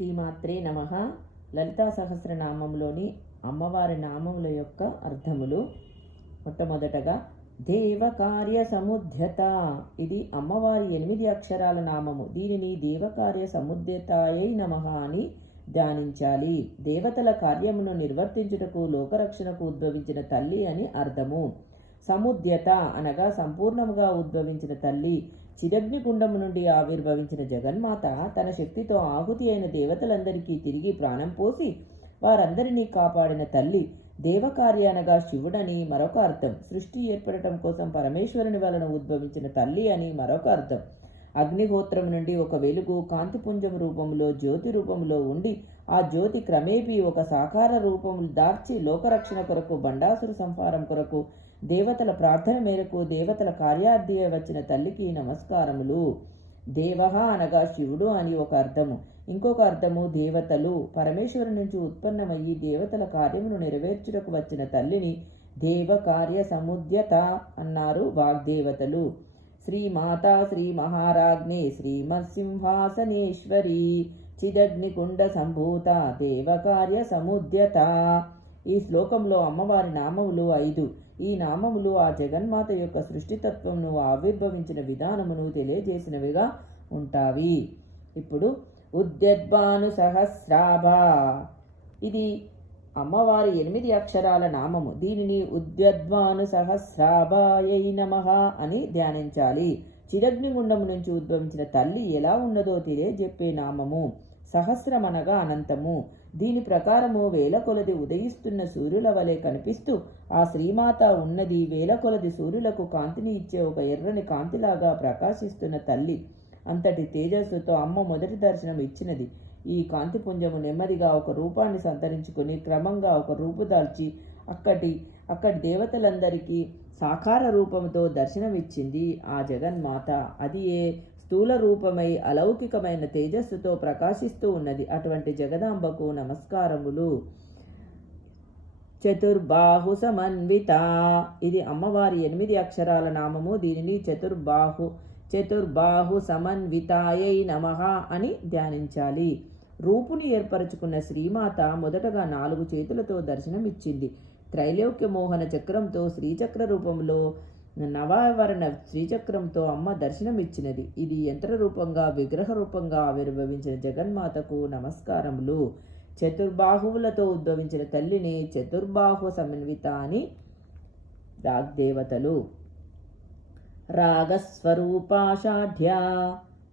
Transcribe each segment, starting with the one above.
శ్రీమాత్రే నమ. లలితా సహస్రనామంలోని అమ్మవారి నామముల యొక్క అర్థములు. మొట్టమొదటగా దేవకార్య సముద్యత ఇది అమ్మవారి ఎనిమిది అక్షరాల నామము. దీనిని దేవకార్య సముద్యతాయై నమ అని ధ్యానించాలి. దేవతల కార్యమును నిర్వర్తించుటకు లోకరక్షణకు ఉద్భవించిన తల్లి అని అర్థము. సముద్యత అనగా సంపూర్ణముగా ఉద్భవించిన తల్లి చిరగ్నికుండము నుండి ఆవిర్భవించిన జగన్మాత తన శక్తితో ఆహుతి అయిన దేవతలందరికీ తిరిగి ప్రాణం పోసి వారందరినీ కాపాడిన తల్లి దేవకార్య అనగా శివుడని మరొక అర్థం. సృష్టి ఏర్పడటం కోసం పరమేశ్వరుని వలన ఉద్భవించిన తల్లి అని మరొక అర్థం. అగ్నిహోత్రం నుండి ఒక వెలుగు కాంతిపుంజం రూపంలో జ్యోతి రూపంలో ఉండి ఆ జ్యోతి క్రమేపీ ఒక సాకార రూపం దార్చి లోకరక్షణ కొరకు బండాసురు సంహారం కొరకు దేవతల ప్రార్థన మేరకు దేవతల కార్యార్థి వచ్చిన తల్లికి నమస్కారములు. దేవ అనగా శివుడు అని ఒక అర్థము. ఇంకొక అర్థము దేవతలు పరమేశ్వరు నుంచి ఉత్పన్నమయ్యి దేవతల కార్యమును నెరవేర్చుటకు వచ్చిన తల్లిని దేవ కార్య సముద్యత అన్నారు వాగ్దేవతలు. శ్రీమాతా శ్రీ మహారాజ్ఞే శ్రీమత్సింహాసనేశ్వరి చిదగ్నికుండ సంభూత దేవకార్య సముద్యత. ఈ శ్లోకంలో అమ్మవారి నామములు ఐదు. ఈ నామములు ఆ జగన్మాత యొక్క సృష్టితత్వమును ఆవిర్భవించిన విధానమును తెలియజేసినవిగా ఉంటావి. ఇప్పుడు ఉద్యద్భాను సహస్రాభ ఇది అమ్మవారి ఎనిమిది అక్షరాల నామము. దీనిని ఉద్యద్వాను సహస్రాభాయై నమ అని ధ్యానించాలి. చిరగ్నిగుండము నుంచి ఉద్భవించిన తల్లి ఎలా ఉన్నదో తెలియజెప్పే నామము. సహస్రమనగా అనంతము. దీని ప్రకారము వేల కొలది ఉదయిస్తున్న సూర్యుల వలె కనిపిస్తూ ఆ శ్రీమాత ఉన్నది వేల కొలది సూర్యులకు కాంతిని ఇచ్చే ఒక ఎర్రని కాంతిలాగా ప్రకాశిస్తున్న తల్లి. అంతటి తేజస్సుతో అమ్మ మొదటి దర్శనం ఇచ్చినది. ఈ కాంతిపుంజము నెమ్మదిగా ఒక రూపాన్ని సంతరించుకొని క్రమంగా ఒక రూపు దాల్చి అక్కడి అక్కడి దేవతలందరికీ సాకార రూపంతో దర్శనమిచ్చింది ఆ జగన్మాత. అది ఏ స్థూల రూపమై అలౌకికమైన తేజస్సుతో ప్రకాశిస్తూ ఉన్నది. అటువంటి జగదాంబకు నమస్కారములు. చతుర్బాహు సమన్విత. ఇది అమ్మవారి ఎనిమిది అక్షరాల నామము. దీనిని చతుర్బాహు చతుర్బాహు సమన్వితాయై నమ అని ధ్యానించాలి. రూపుని ఏర్పరచుకున్న శ్రీమాత మొదటగా నాలుగు చేతులతో దర్శనమిచ్చింది. త్రైలోక్య మోహన చక్రంతో శ్రీచక్ర రూపంలో నవావరణ శ్రీచక్రంతో అమ్మ దర్శనమిచ్చినది. ఇది యంత్ర రూపంగా విగ్రహ రూపంగా ఆవిర్భవించిన జగన్మాతకు నమస్కారములు. చతుర్బాహువులతో ఉద్భవించిన తల్లిని చతుర్బాహు సమన్విత అని రాగ్దేవతలు రాగస్వరూపాషాఢ్య.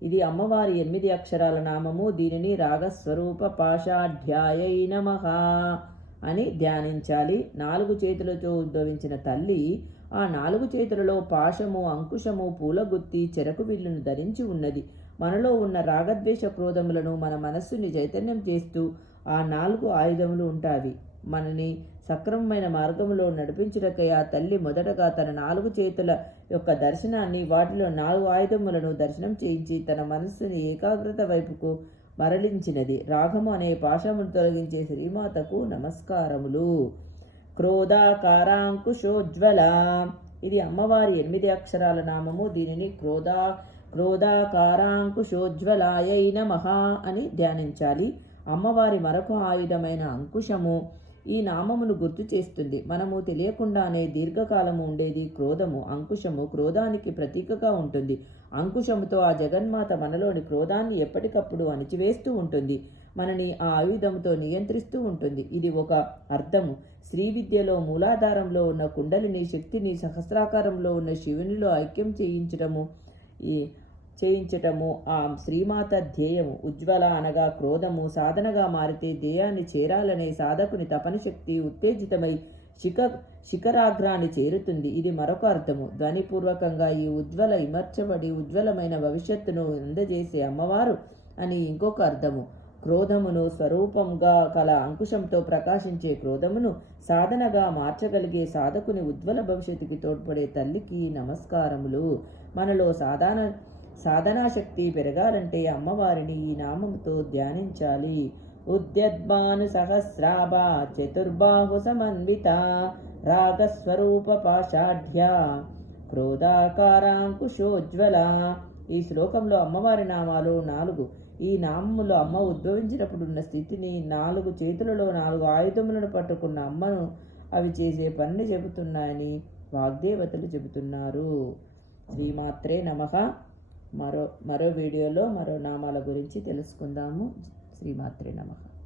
ఇది అమ్మవారి ఎనిమిది అక్షరాల నామము. దీనిని రాగస్వరూప పాషాఢ్యాయై నమ అని ధ్యానించాలి. నాలుగు చేతులతో ఉద్భవించిన తల్లి ఆ నాలుగు చేతులలో పాశము అంకుశము పూలగుత్తి చెరకు విల్లును ధరించి ఉన్నది. మనలో ఉన్న రాగద్వేష క్రోధములను మన మనస్సుని చైతన్యం చేస్తూ ఆ నాలుగు ఆయుధములు ఉంటావి. మనని సక్రమమైన మార్గంలో నడిపించుటకై ఆ తల్లి మొదటగా తన నాలుగు చేతుల యొక్క దర్శనాన్ని వాటిలో నాలుగు ఆయుధములను దర్శనం చేయించి తన మనస్సుని ఏకాగ్రత వైపుకు మరలించినది. రాగము అనే పాశమును తొలగించే శ్రీమాతకు నమస్కారములు. క్రోధాకారాంకుశోజ్వల. ఇది అమ్మవారి ఎనిమిది అక్షరాల నామము. దీనిని క్రోధా క్రోధాకారాంకుశోజ్వలాయై నమః అని ధ్యానించాలి. అమ్మవారి మరొక ఆయుధమైన అంకుశము. ఈ నామమును గుర్తు చేస్తుంది. మనము తెలియకుండానే దీర్ఘకాలము ఉండేది క్రోధము అంకుశము క్రోధానికి ప్రతీకగా ఉంటుంది. అంకుశముతో ఆ జగన్మాత మనలోని క్రోధాన్ని ఎప్పటికప్పుడు అణిచివేస్తూ ఉంటుంది. మనని ఆ ఆయుధంతో నియంత్రిస్తూ ఉంటుంది. ఇది ఒక అర్థము. శ్రీ విద్యలో మూలాధారంలో ఉన్న కుండలిని శక్తిని సహస్రాకారంలో ఉన్న శివునిలో ఐక్యం చేయించడము ఈ చేయించటము. ఆ శ్రీమాత ధ్యేయము. ఉజ్వల అనగా క్రోధము. సాధనగా మారితే ధ్యేయాన్ని చేరాలనే సాధకుని తపన శక్తి ఉత్తేజితమై శిఖ శిఖరాగ్రాన్ని చేరుతుంది. ఇది మరొక అర్థము. ధ్వనిపూర్వకంగా ఈ ఉజ్వల ఇమర్చబడి ఉజ్వలమైన భవిష్యత్తును అందజేసే అమ్మవారు అని ఇంకొక అర్థము. క్రోధమును స్వరూపంగా కల అంకుశంతో ప్రకాశించే క్రోధమును సాధనగా మార్చగలిగే సాధకుని ఉజ్వల భవిష్యత్తుకి తోడ్పడే తల్లికి నమస్కారములు. మనలో సాధారణ సాధనాశక్తి పెరగాలంటే అమ్మవారిని ఈ నామముతో ధ్యానించాలి. ఉద్యద్భాను సహస్రాభ చతుర్బాహు సమన్విత రాగస్వరూప పాషాఢ్య క్రోధాకారాంకుశోజ్వల. ఈ శ్లోకంలో అమ్మవారి నామాలు నాలుగు. ఈ నామములో అమ్మ ఉద్భవించినప్పుడు ఉన్న స్థితిని నాలుగు చేతులలో నాలుగు ఆయుధములను పట్టుకున్న అమ్మను అవి చేసే పనిని చెబుతున్నాయని వాగ్దేవతలు చెబుతున్నారు. శ్రీమాత్రే నమః. మరో మరో వీడియోలో మరో నామాల గురించి తెలుసుకుందాము. శ్రీమాత్రి నమః.